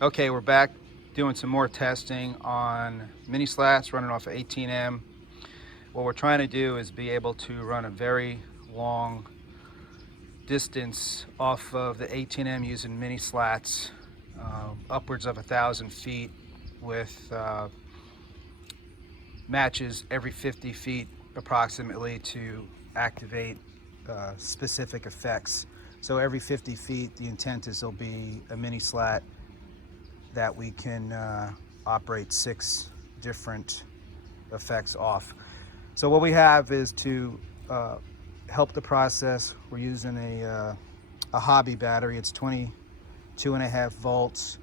Okay, we're back doing some more testing on mini slats running off of 18M. What we're trying to do is be able to run a very long distance off of the 18M using mini slats, upwards of 1,000 feet with matches every 50 feet approximately to activate specific effects. So every 50 feet, the intent is there'll be a mini slat that we can operate 6 different effects off. So what we have is to help the process, we're using a hobby battery. It's 22.5 volts.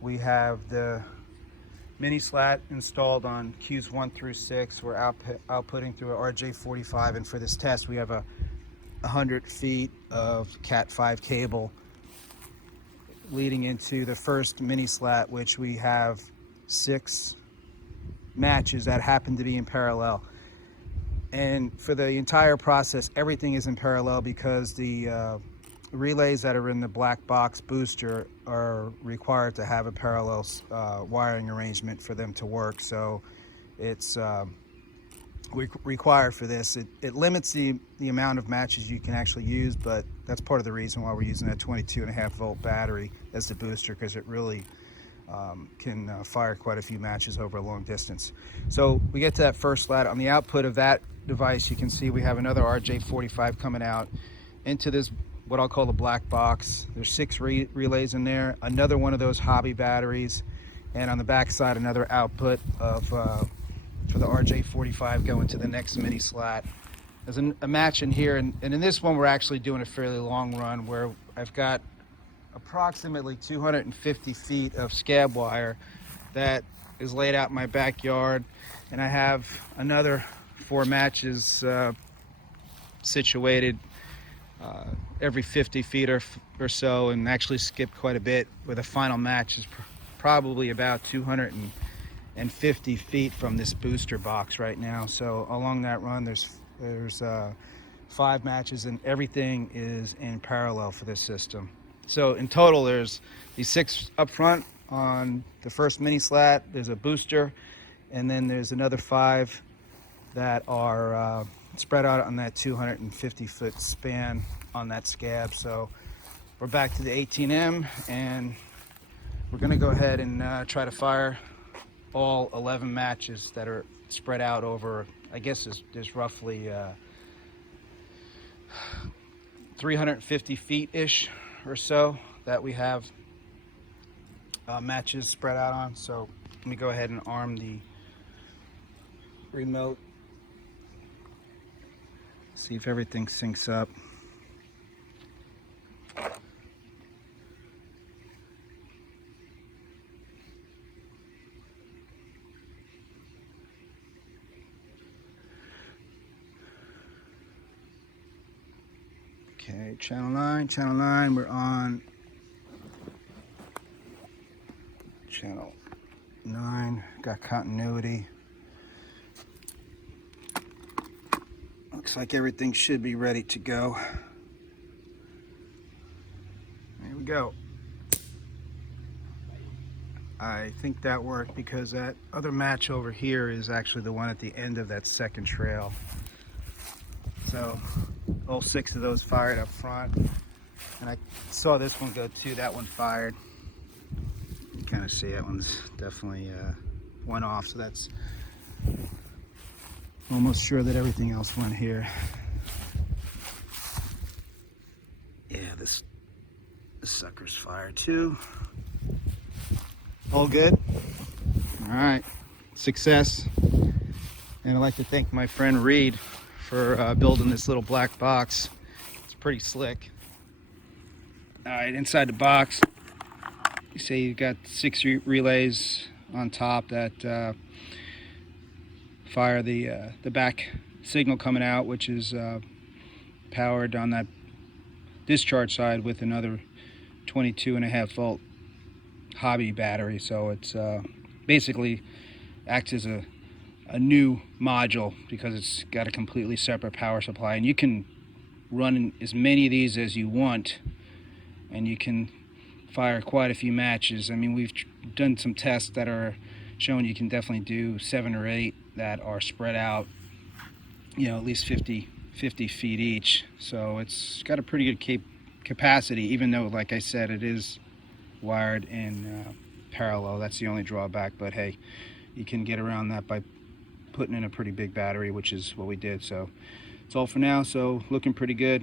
We have the mini slat installed on Qs 1 through 6. We're outputting through a RJ45, and for this test we have a 100 feet of Cat 5 cable leading into the first mini slat, which we have 6 matches that happen to be in parallel. And for the entire process, everything is in parallel because the relays that are in the black box booster are required to have a parallel wiring arrangement for them to work. So it's required for this. It limits the amount of matches you can actually use, but that's part of the reason why we're using that 22.5 volt battery as the booster, because it really can fire quite a few matches over a long distance. So we get to that first slat. On the output of that device, you can see we have another RJ45 coming out into this, what I'll call the black box. There's 6 relays in there, another one of those hobby batteries, and on the back side another output of for the RJ45 going to the next mini slat. There's a match in here, and in this one we're actually doing a fairly long run where I've got approximately 250 feet of scab wire that is laid out in my backyard, and I have another 4 matches situated every 50 feet or so, and actually skipped quite a bit, where the final match is probably about 250 feet from this booster box right now. So along that run there's 5 matches, and everything is in parallel for this system. So in total there's these 6 up front on the first mini slat, there's a booster, and then there's another 5 that are spread out on that 250 foot span on that scab. So we're back to the 18M, and we're going to go ahead and try to fire all 11 matches that are spread out over, I guess there's roughly 350 feet ish or so that we have matches spread out on. So let me go ahead and arm the remote, see if everything syncs up. Okay, channel 9, we're on channel 9, got continuity. Looks like everything should be ready to go. There we go. I think that worked because that other match over here is actually the one at the end of that second trail. So all 6 of those fired up front, and I saw this one go too. That one fired. You kind of see that one's definitely went off, so that's almost sure that everything else went here. Yeah, this sucker's fired too. All good. All right, success. And I'd like to thank my friend Reed for building this little black box. It's pretty slick. All right, inside the box, you see you've got 6 relays on top that fire the back signal coming out, which is powered on that discharge side with another 22.5 volt hobby battery. So it's basically acts as a new module because it's got a completely separate power supply, and you can run as many of these as you want, and you can fire quite a few matches. I mean, we've done some tests that are showing you can definitely do 7 or 8 that are spread out, you know, at least 50 feet each. So it's got a pretty good capacity, even though, like I said, it is wired in parallel. That's the only drawback, but hey, you can get around that by putting in a pretty big battery, which is what we did. So it's all for now, so looking pretty good.